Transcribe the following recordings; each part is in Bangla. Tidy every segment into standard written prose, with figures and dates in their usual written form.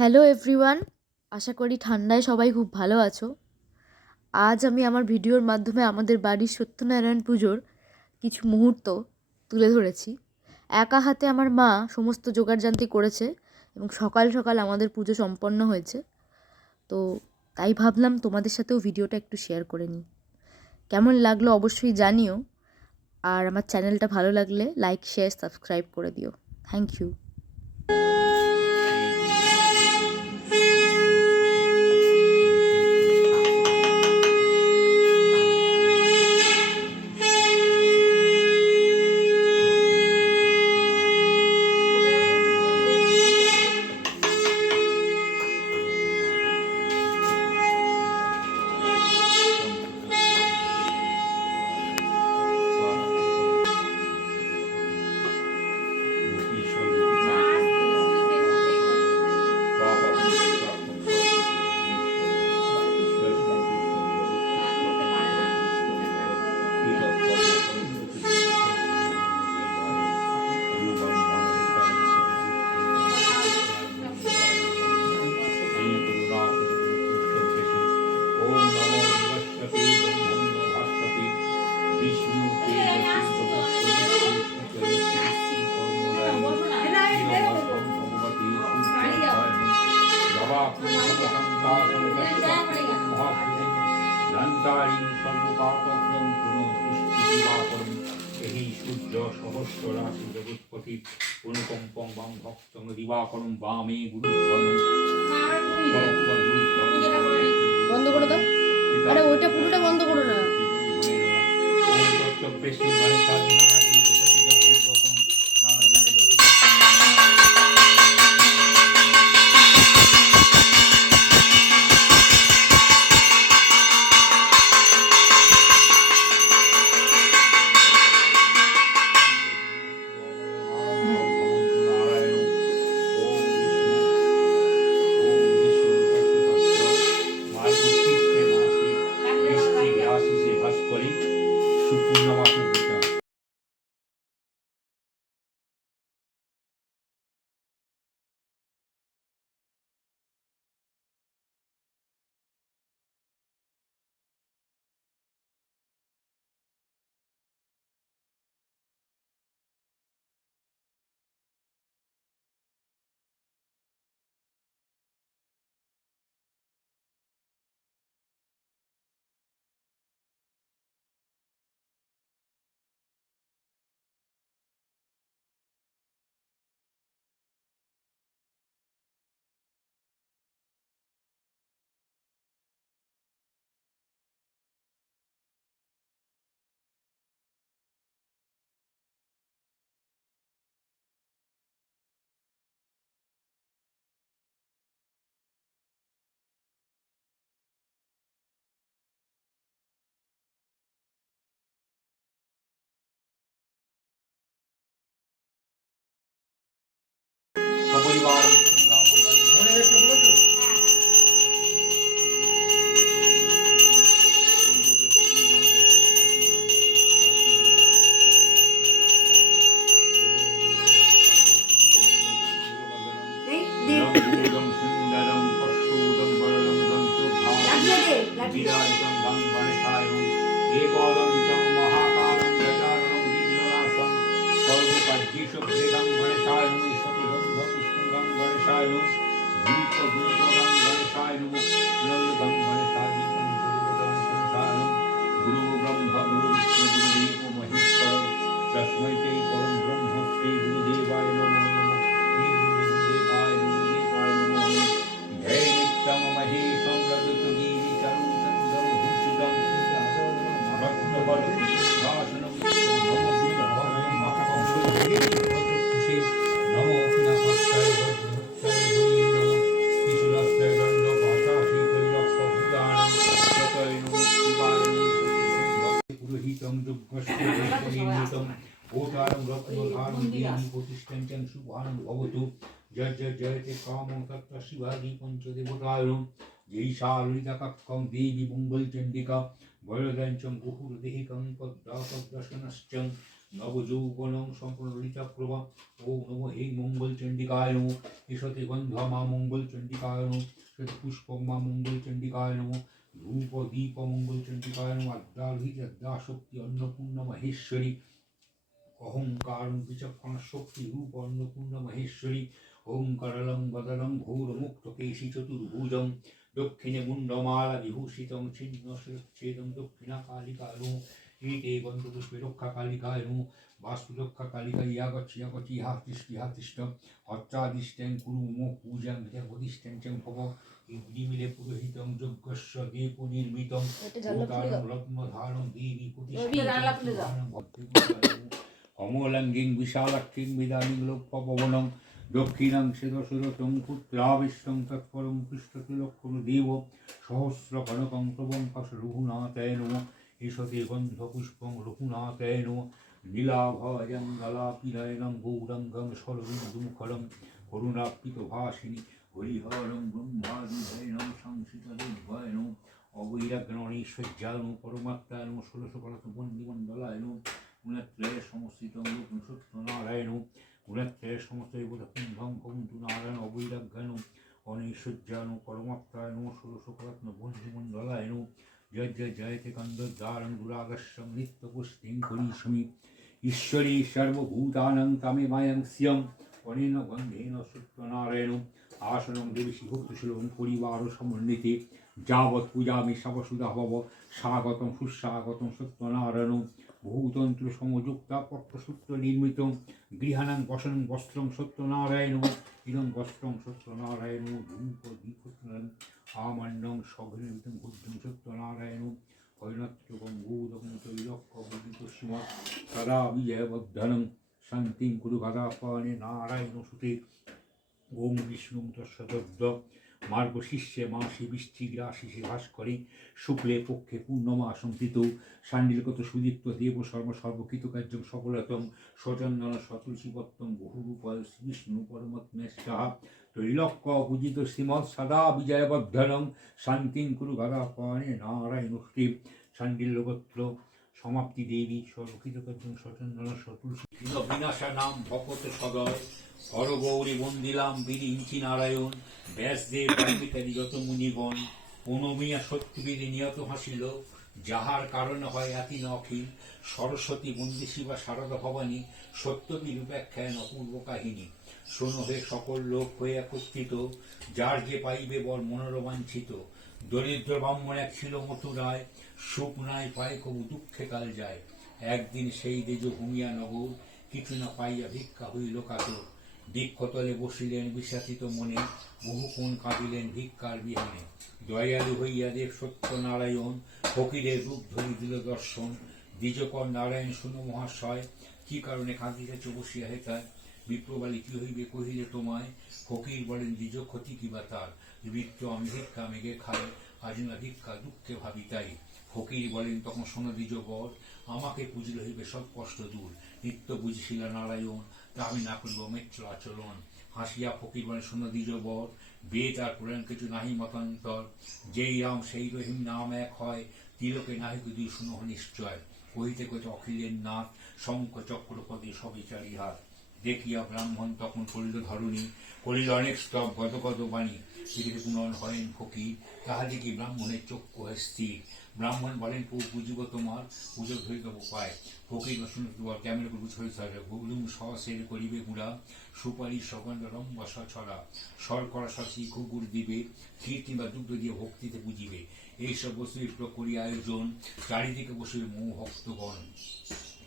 হ্যালো এভরিওয়ান, আশা করি ঠান্ডায় সবাই খুব ভালো আছো। আজ আমি আমার ভিডিওর মাধ্যমে আমাদের বাড়ির সত্যনারায়ণ পুজোর কিছু মুহূর্ত তুলে ধরেছি। একা হাতে আমার মা সমস্ত জোগাড়যন্ত্র করেছে এবং সকাল সকাল আমাদের পুজো সম্পন্ন হয়েছে। তো তাই ভাবলাম তোমাদের সাথেও ভিডিওটা একটু শেয়ার করে নিই। কেমন লাগলো অবশ্যই জানিও, আর আমার চ্যানেলটা ভালো লাগলে লাইক, শেয়ার, সাবস্ক্রাইব করে দিও। Thank you. সূর্য সহস্র রাশি জগৎপতি অনুকম্পং বাম ভক্তং দিবাকরম বামে গুরু বন্ধ করে দাও। আরে ওইটা পুরোটা বন্ধ করো না। সপরিবার সুন্দরম পশুদম বরদম দন্তু বিরাজিতম গণেশায় একদন্তম মহাকালম গজাননম বিঘ্ননাশম সর্বকার্যেষু ভৃগং গণেশায় নমঃ শতগন্ধ পুষ্পং গণেশায় নমঃ ধূপগুঞ্জং গণেশায় নমঃ নন্দগং গণেশায় পঞ্চদেবতাং গণেশায় নমঃ গুরু ব্রহ্মা গুরু বিষ্ণু গুরুদেব মহেশ্বর তস্मै তে পরম ব্রহ্ম শ্রী গুরুদেবায় নমো নমঃ শ্রী গুরুদেবায় নমো জয় নিত্যং মহেশং রজত গিরি চরম চন্দম ভূষিতম রত্নবল শাসনম নমো বুদ্ধং মহাকং নমো পিনাকস্তায় বজ্রহস্তায় বৈ নমো ত্রিশূলস্তায় দণ্ড পাশাশি কৈলক্ষ ভূদানম ততৈ নমো শিবায় পুরোহিতং যজ্ঞস্য নির্মিতং ওটারং রত্নধারং দেহি প্রতিষ্ঠঞ্চন শুভানং ভবতু জয় জয় জয়তে কামং তত্ত্ব শিবাদি পঞ্চদেবতায়ং জৈষা ললিতাকাক্ষং দেবী মঙ্গলচণ্ডিকা বয়দঞ্চং গুহুর্দেহিকং পদ্মাপদ্মশনশ্চং নবযৌবনং সম্প্রললিতাপ্রভা। ওম নমো হে মঙ্গল চণ্ডিকায় নমঃ। ঈশতে গন্ধ মা মঙ্গল চণ্ডিকায় নমঃ। ঈশতে পুষ্পং মা মঙ্গল চণ্ডিকায় নমঃ। ধূপ দীপ মঙ্গল চণ্ডিকায় নমঃ। আদ্যা শক্তি অন্নপূর্ণা মহেশ্বরী। অহংকার বিচক্ষণ শক্তি রূপ অন্নপূর্ণা মহেশ্বরী। ওঙ্কারলং বদলং ঘোর মুক্ত কেশী চতুর্ভুজং। দক্ষিণে মুন্ডমালা বিভূষিতং ছিন্ন শিরচ্ছেদং দক্ষিণা কালিকানো। ईटे बन्धुपुष्पे रक्षा कालिकाय नमः। वास्तु रक्षा कालिका यागच्छि हातिष्ठ हच्चादिष्टं कुरु मम पूजां विधिष्टं च भव। निमिले पुरोहितं यज्ञस्य दीपनिर्मितं भूतानं रत्नधारणं देवी प्रतिष्ठितं अमोलङ्गिं विशालाक्षिं विदानीं लोकपवनं। दक्षिणं शिरसुरतं पुत्राविष्टं तत्परं पृष्ठतिलक्षणदेव सहस्रकनकं प्रभं रघुनाथाय नमः। ঈশতে গন্ধপুষ্পং রঘুনাথায় নমঃ। নীলাভয়ং গলাপিনয়নং গৌরাঙ্গং সরবিন্দুমুখরং করুণাপ্রিতভাসিনী হরিহরং ব্রহ্মাদিভয়নং সংসিতদেবায় নমঃ। অবৈরাগ্রণীশ্বর্যায় নমঃ পরমাত্মায় নমঃ। ষোড়শকলশ বন্দিমণ্ডলায় নমঃ। গুণত্রয়ে সমস্তিতং সত্যনারায়ণ গুণত্রয়ে সমস্তবুধকুম্ভং ভবন্তু নারায়ণ অবৈরাগ্যায় নমঃ। অনৈশ্বর্যায় নমঃ পরমাত্মায় নমঃ। ষোড়শকলশ বন্দিমণ্ডলায় নমঃ। जय जय जयते कंदोद्धारं दुरागस्यं नित्यपुष्टिं करिष्यामि। ईश्वरी सर्वभूतानां तमेवायं स्यं अनेन गन्धेन सत्यनारायणम्। आसनं देवि भक्तशूलं परिवार समन्विते যাবৎ পূজামি সবসুধা ভব স্বাগতম সুস্বাগতম সত্যনারায়ণ। বহুতন্ত্র সমযুক্তা পট্টসূত্র নির্মিত গৃহাণাং বসनं বস্ত্রং সত্যনারায়ণ। ইদং বস্ত্রং সত্যনারায়ণ। ধূপ দীপত্রং আমান্যং সঘনির্মিতং বুদ্ধং সত্যনারায়ণ। হৈনত্যকং ভূতকং তৈলক্যবুদ্ধিতস্ম সদা বিজয়বর্ধনং শান্তিং কুরু গদাপানে নারায়ণ সুতে। ওম বিষ্ণু তস্যদ্দ মার্গশিষ্যে মাসি বৃষ্টিক রাশিসে ভাস করে শুক্লে পক্ষে পূর্ণমা সংকৃত সান্ডিলগত সুদীপ্ত দেব সর্বকৃতকার্যং সফলতম সচন্দন সতুলসীপত্তম বহুরূপায় শ্রীবিষ্ণু পরমাত্মেশ্বর ত্রৈলক্য পূজিত শ্রীমৎ সদা বিজয়বর্ধনং শান্তিং কুরু গদাপানে নারায়ণ শ্রী। সান্ডিল্যগোত্র সমাপ্তি দেবী সর্বকৃতকার্যং সচন্দন সতুলসী বিনাশা নাম ভকত সদয় হরগৌরী বন্দিলাম বিরিঞ্চি নারায়ণ। ব্যাসদেব ব্যাঙ্গিতারি যত মুনিগণ প্রণমিয়া সত্যবিধি নিয়ত হাসিল যাহার কারণে হয় এতি নখিল। সরস্বতী বন্দিশী বা শারদা ভবানী সত্যবিধ ব্যাখ্যায়ন অপূর্ব কাহিনী। শোনো হে সকল লোক হয়ে একত্রিত যার যে পাইবে বর মনোরোমাঞ্চিত। দরিদ্র ব্রাহ্মণ এক ছিল মথুরায় সুখ নাই পায় কবু দুঃখে কাল যায়। একদিন সেই দেজ ভূমিয়া নগর কিছু না পাইয়া ভিক্ষা হইল কাতর। বৃক্ষতলে বসিলেন বিষাদিত মনে বহুক্ষণ কাঁদিলেন ভিক্ষার বিহানে। দয়ালু হইয়া দেব সত্যনারায়ণ ফকিরের রূপ ধরি দিল দর্শন। দ্বিজকর নারায়ণ শুনো মহাশয় কি কারণে কাঁদিতেছ বসিয়া হেতায়। বিপ্রবালী কি হইবে কহিলে তোমায়। ফকির বলেন দ্বিজ ক্ষতি কিবা তার। মৃত্যু আমি ভিক্ষা মেঘে খাই আজ না ভিক্ষা দুঃখে ভাবি তাই। ফকির বলেন তখন শোনো দ্বিজ বর আমাকে পুজলে হইবে সব কষ্ট দূর। নিত্য বুঝিছিল নারায়ণ তা আমি না করিব মেচ্ছ আচরণ। হাসিয়া ফকির বলেন শোনো দ্বিজ বর বেদ আর পুরাণ কিছু নাহি মতান্তর। যেই রাম সেই রহিম নাম এক হয় তিলকে নাহি দুই শুনো নিশ্চয়। কহিতে কহিতে অখিলের নাথ শঙ্খ চক্র পদে সবিচারী হাত। দেখিয়া ব্রাহ্মণ তখন করিল ধরণী করিল অনেক স্তব গদ গদ বাণী। সেদিকে পুনর হলেন ফকির তাহা দেখি ব্রাহ্মণের চক্ষু হয় স্থির। ব্রাহ্মণ বলেন প্রভু বুঝিব তোমার পুজো ধরিত উপায়। ফকির শুনে কেমন বুঝতে হবে গুরুম সহসের করিবে গুড়া সুপারি সগন্ধ রম্বস ছড়া শর্করা শশী ঘুগুর দিবে ক্ষীর কিংবা দুগ্ধ দিয়ে ভক্তিতে বুঝিবে। এইসব বস্তু করি আয়োজন চারিদিকে বসিবে মৌ ভক্তগণ।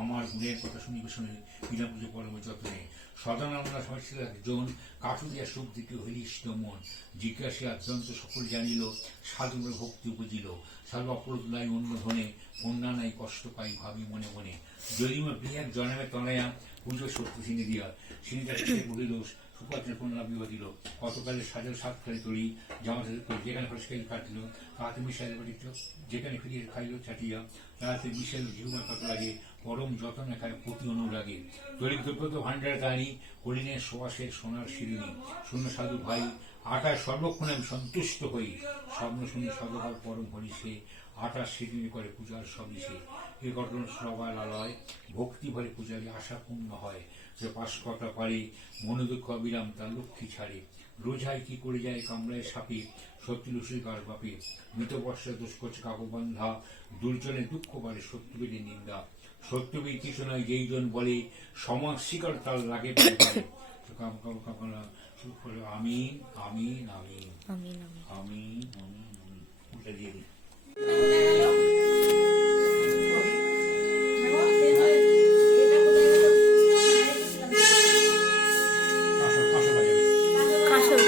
আমার গুণের কথা শুনিবে শুনে বিনা পুজো পরম যত্নে। সদানন্দা সহস্র একজন কাঠুরিয়া সুখ দিকে হইলিষ্ট মন। জিজ্ঞাসী আদ্যন্ত সকল জানিল সাধুর ভক্তি বুঝিল। সাধু অপরাধ নাই অন্য ধনে কন্যা নাই কষ্ট পাই ভাবি মনে মনে। যদি মোর বিহার জন্মে তনয়া পুজো সত্য চিনি দিয়া সিনিটা বলিল সুপাত্রের কন্যা বিবাহ দিল। কতকালে সাজল সাত খালি তরি জামা যেখানে খরচ কাটিল তাহাতে মিশাইল বাড়িত যেখানে ফিরিয়ে খাইল চাটিয়া তাহাতে মিশাইল জীবন কত লাগে পরম যত্ন খায় প্রতি অনুরাগে। দরিদ্রপ্রত ভাণ্ডার দাঁড়ি করিলেন সোয়াশের সোনার শিরিনী। শূন্য সাধু ভাই আটায় সর্বক্ষণে আমি সন্তুষ্ট হই। স্বপ্ন শুনি সদভাব পরম হরিষে 28 দিন করে পূজার সমিষে এ ঘটনা সবালয় ভক্তি ভরে পূজারী আশা পূর্ণ হয়। যে পাশ কথা পারে মনে দুঃখ অবিরাম তার লক্ষ্মী ছাড়ে। রোজায় কি করে যায় কামড়ায় সাপে, শত্রুষী গার বাপে। মৃত বর্ষে দুষ্কচ কাকু বন্ধা, দুর্জনে দুঃখ বাড়ে শত্রুবীরের নিন্দা। শত্রুবীর কিছু নয় যেই জন বলে, সমাজ শিকার তার লাগে আমিন আমিন আমিন আমিন আমিন। আমিন আমিন আমিন। উল্টা দিয়ে দিই। কাঁসর বাজাবে। কাঁসর।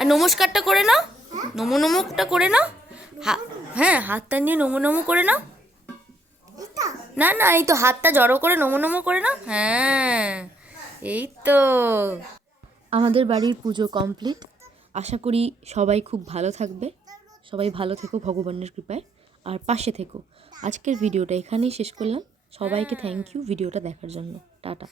আর নমস্কারটা করে নাও, নমো নমোটা করে নাও। হ্যাঁ, হাতটা নিয়ে নমো নমো করে নাও। না না, এই তো হাতটা জড়ো করে নমো নমো করে নাও। হ্যাঁ, এই তো আমাদের বাড়ির পুজো কমপ্লিট। আশা করি সবাই খুব ভালো থাকবে। সবাই ভালো থেকো ভগবানের কৃপায়, আর পাশে থেকো। আজকের ভিডিওটা এখানেই শেষ করলাম। সবাইকে থ্যাংক ইউ ভিডিওটা দেখার জন্য। টাটা।